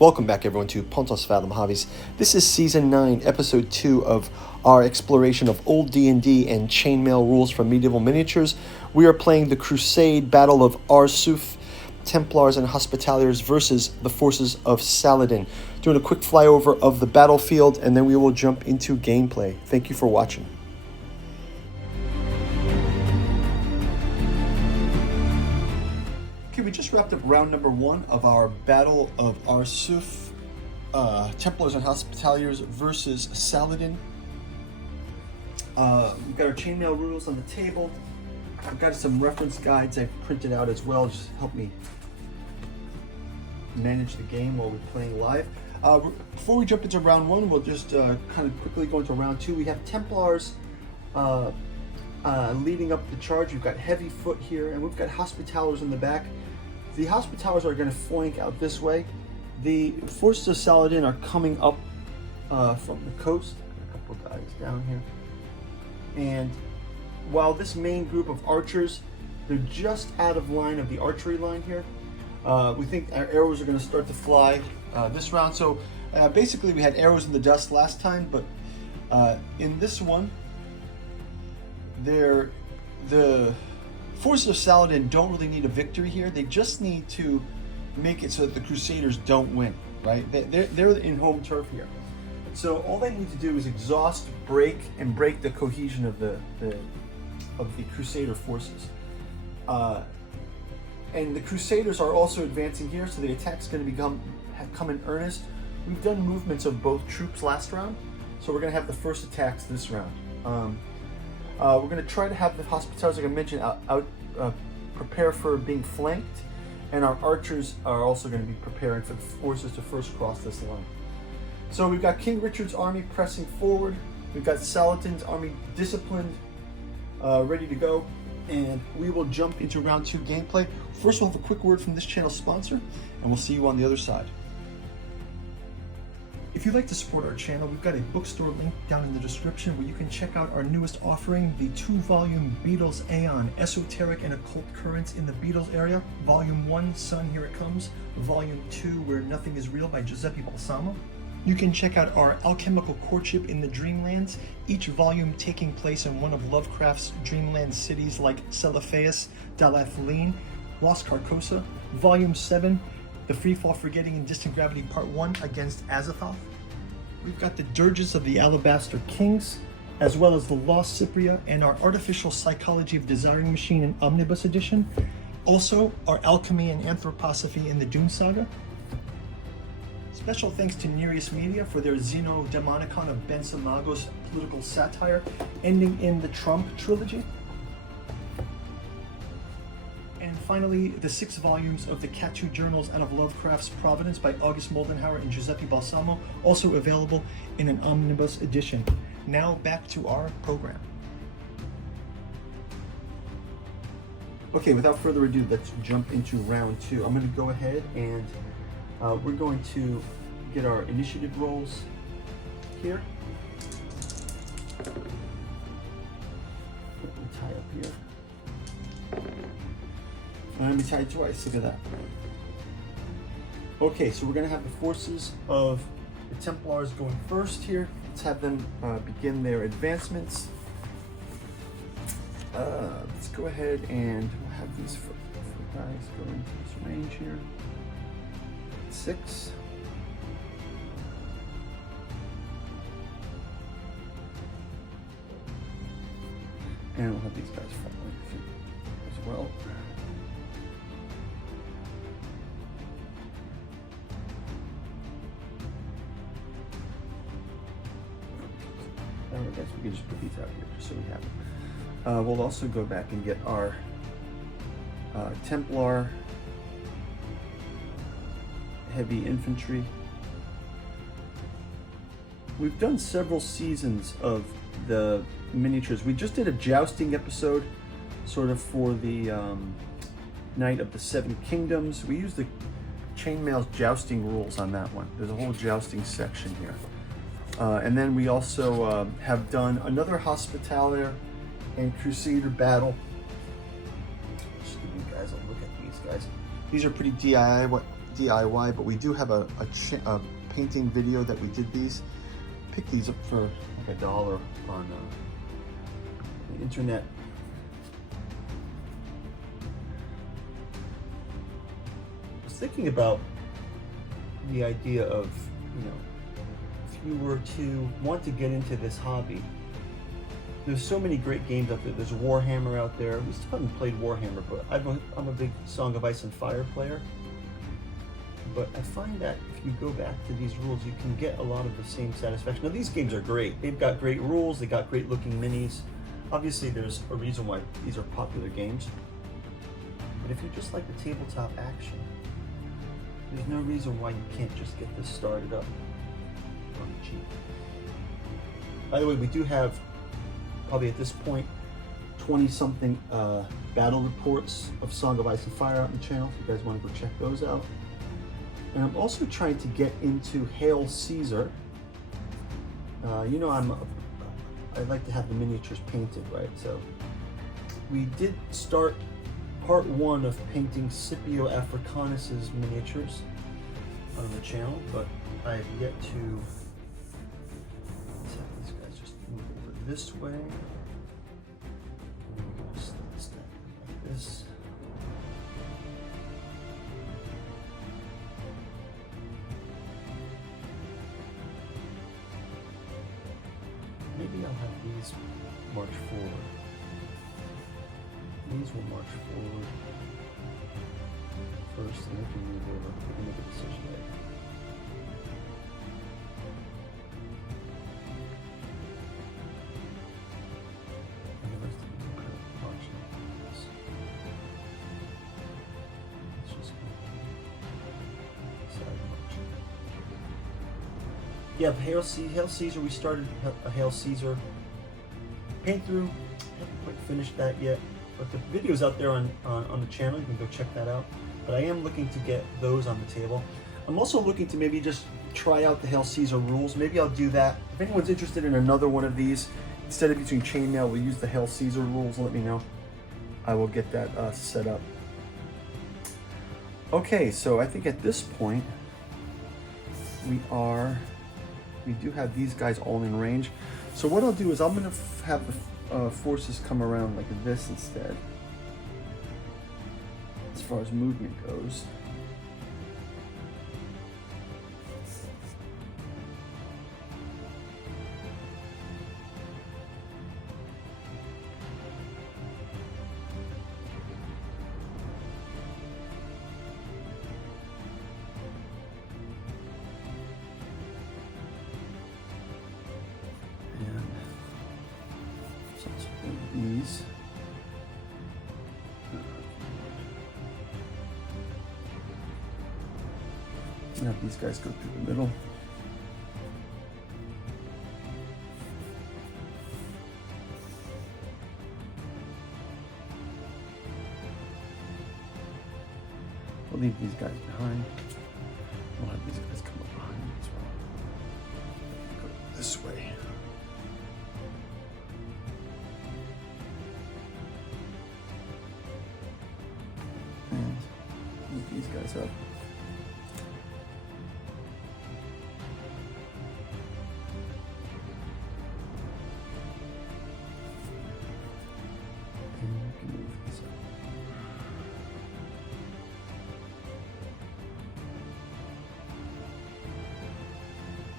Welcome back everyone to Pontos, Fathom, Hobbies. This is Season 9, Episode 2 of our exploration of old D&D and chainmail rules from medieval miniatures. We are playing the Crusade Battle of Arsuf, Templars and Hospitaliers versus the forces of Saladin. Doing a quick flyover of the battlefield and then we will jump into gameplay. Thank you for watching. Okay, we just wrapped up round number 1 of our Battle of Arsuf, Templars and Hospitaliers versus Saladin. We've got our chainmail rules on the table. I've got some reference guides I've printed out as well, just to help me manage the game while we're playing live. Before we jump into round 1, we'll just kind of quickly go into round 2. We have Templars leading up the charge. We've got heavy foot here, and we've got Hospitaliers in the back. The Hospitaliers are going to flank out this way. The forces of Saladin are coming up from the coast. A couple guys down here. And while this main group of archers, they're just out of line of the archery line here. We think our arrows are going to start to fly this round. So basically we had arrows in the dust last time, but in this one, the forces of Saladin don't really need a victory here. They just need to make it so that the Crusaders don't win, right? They're in home turf here. So all they need to do is exhaust, break the cohesion of the Crusader forces. And the Crusaders are also advancing here, so the attack's going to come in earnest. We've done movements of both troops last round, so we're going to have the first attacks this round. We're going to try to have the Hospitaliers, like I mentioned, prepare for being flanked, and our archers are also going to be preparing for the forces to first cross this line. So we've got King Richard's army pressing forward. We've got Saladin's army disciplined, ready to go, and we will jump into round 2 gameplay. First, we'll have a quick word from this channel's sponsor, and we'll see you on the other side. If you'd like to support our channel, we've got a bookstore link down in the description where you can check out our newest offering, the 2-volume Beatles Aeon, Esoteric and Occult Currents in the Beatles Area. Volume 1, Sun, Here It Comes. Volume 2, Where Nothing Is Real by Giuseppe Balsamo. You can check out our Alchemical Courtship in the Dreamlands, each volume taking place in one of Lovecraft's dreamland cities like Celophaeus, Dalathaline, Las Carcosa. Volume 7, The Freefall, Forgetting, and Distant Gravity Part 1 against Azathoth. We've got the Dirges of the Alabaster Kings, as well as the Lost Cypria and our Artificial Psychology of Desiring Machine in Omnibus Edition. Also, our Alchemy and Anthroposophy in the Dune Saga. Special thanks to Nereus Media for their Xenodemonicon of Ben Samagos political satire, ending in the Trump trilogy. And finally, the 6 volumes of the Catu Journals out of Lovecraft's Providence by August Moldenhauer and Giuseppe Balsamo, also available in an omnibus edition. Now back to our program. Okay, without further ado, let's jump into round 2. I'm going to go ahead and we're going to get our initiative rolls here. Let me tie up here. Let me tie it twice, look at that. Okay, so we're going to have the forces of the Templars going first here. Let's have them begin their advancements. Let's go ahead and we'll have these four guys go into this range here. 6. And we'll have these guys following as well. I guess we can just put these out here just so we have it. We'll also go back and get our Templar heavy infantry. We've done several seasons of the miniatures. We just did a jousting episode, sort of for the Night of the Seven Kingdoms. We used the Chainmail's jousting rules on that one. There's a whole jousting section here. And then we also have done another Hospitalier and Crusader battle. Just give you guys a look at these guys. These are pretty DIY DIY, but we do have a painting video that we did these. Picked these up for like $1 on the internet. I was thinking about the idea of, you know, if you were to want to get into this hobby, there's so many great games out there. There's Warhammer out there. We still haven't played Warhammer, but I'm a big Song of Ice and Fire player. But I find that if you go back to these rules, you can get a lot of the same satisfaction. Now, these games are great. They've got great rules. They got great looking minis. Obviously, there's a reason why these are popular games. But if you just like the tabletop action, there's no reason why you can't just get this started up on the cheap. By the way, we do have, probably at this point, 20-something battle reports of Song of Ice and Fire out on the channel, if you guys want to go check those out. And I'm also trying to get into Hail Caesar. You know, I like to have the miniatures painted, right? So we did start part 1 of painting Scipio Africanus's miniatures on the channel, but I have yet to. Let's have these guys just move over this way. And just stack them like this. Maybe I'll have these march forward. These will march forward first, and they can move over. We can make a decision later. And the rest of them will kind of march like this. Let's just go side march. Yeah, Hail Caesar, we started a Hail Caesar paint through. Haven't quite finished that yet, but the video's out there on the channel. You can go check that out. But I am looking to get those on the table. I'm also looking to maybe just try out the Hail Caesar rules. Maybe I'll do that. If anyone's interested in another one of these, instead of using Chainmail, we'll use the Hail Caesar rules. Let me know. I will get that set up. Okay, so I think at this point, we do have these guys all in range. So what I'll do is I'm gonna have the forces come around like this instead, as far as movement goes. These. And have these guys go through the middle. We'll leave these guys behind. We'll have these guys come up behind as well. Go this way. These guys up. And we can move this up.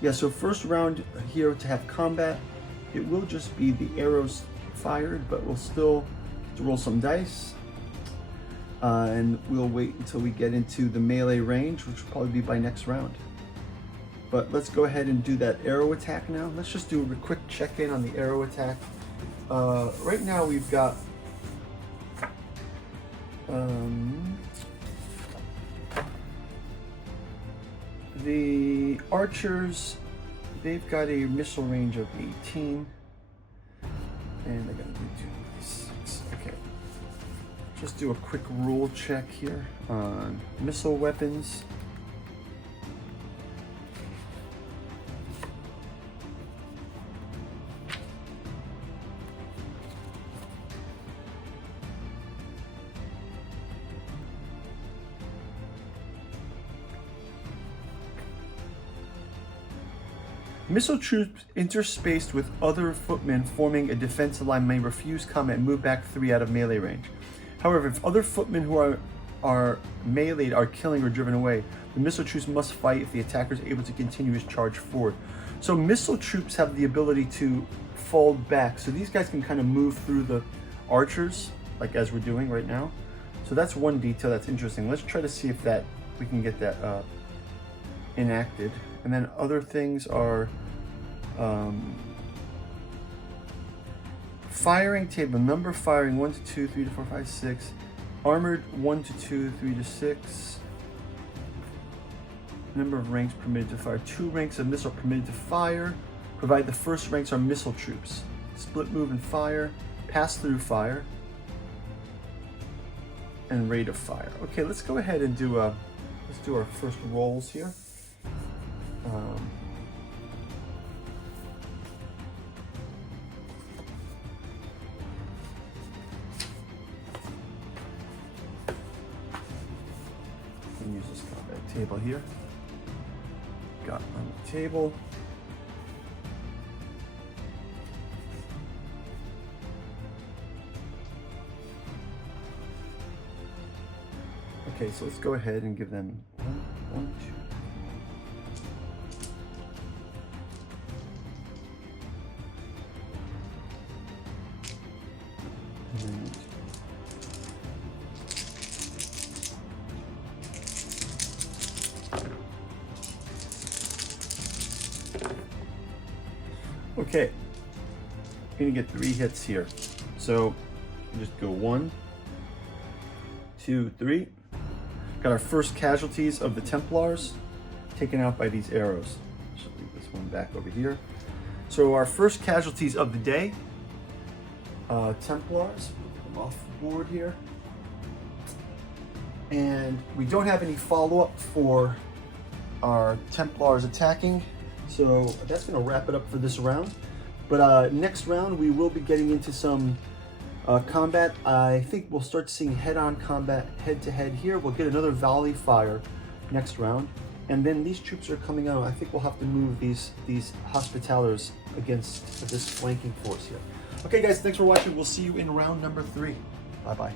Yeah, so first round here to have combat, it will just be the arrows fired, but we'll still have to roll some dice. And we'll wait until we get into the melee range, which will probably be by next round. But let's go ahead and do that arrow attack now. Let's just do a quick check-in on the arrow attack. Right now we've got the archers. They've got a missile range of 18, and they're gonna do 2d6. Okay. Just do a quick rule check here on missile weapons. Missile troops interspaced with other footmen forming a defensive line may refuse combat and move back 3 out of melee range. However, if other footmen who are meleeed are killing or driven away, the missile troops must fight if the attacker is able to continue his charge forward. So missile troops have the ability to fold back. So these guys can kind of move through the archers, like as we're doing right now. So that's one detail that's interesting. Let's try to see if that we can get that enacted. And then other things are firing table, number firing 1 to 2, 3 to 4, 5, 6. Armored 1 to 2, 3 to 6. Number of ranks permitted to fire. 2 ranks of missile permitted to fire, provided the first ranks are missile troops. Split move and fire, pass through fire, and rate of fire. Okay, let's go ahead and do let's do our first rolls here. Use this combat table here. Got on the table. Okay, so let's go ahead and give them one, 2. Okay, I'm gonna get 3 hits here. So just go 1, 2, 3. Got our first casualties of the Templars taken out by these arrows. So leave this one back over here. So our first casualties of the day, Templars, put them off the board here. And we don't have any follow-up for our Templars attacking. So that's going to wrap it up for this round. But next round, we will be getting into some combat. I think we'll start seeing head-on combat, head-to-head here. We'll get another volley fire next round. And then these troops are coming out. I think we'll have to move these Hospitaliers against this flanking force here. Okay, guys, thanks for watching. We'll see you in round number 3. Bye-bye.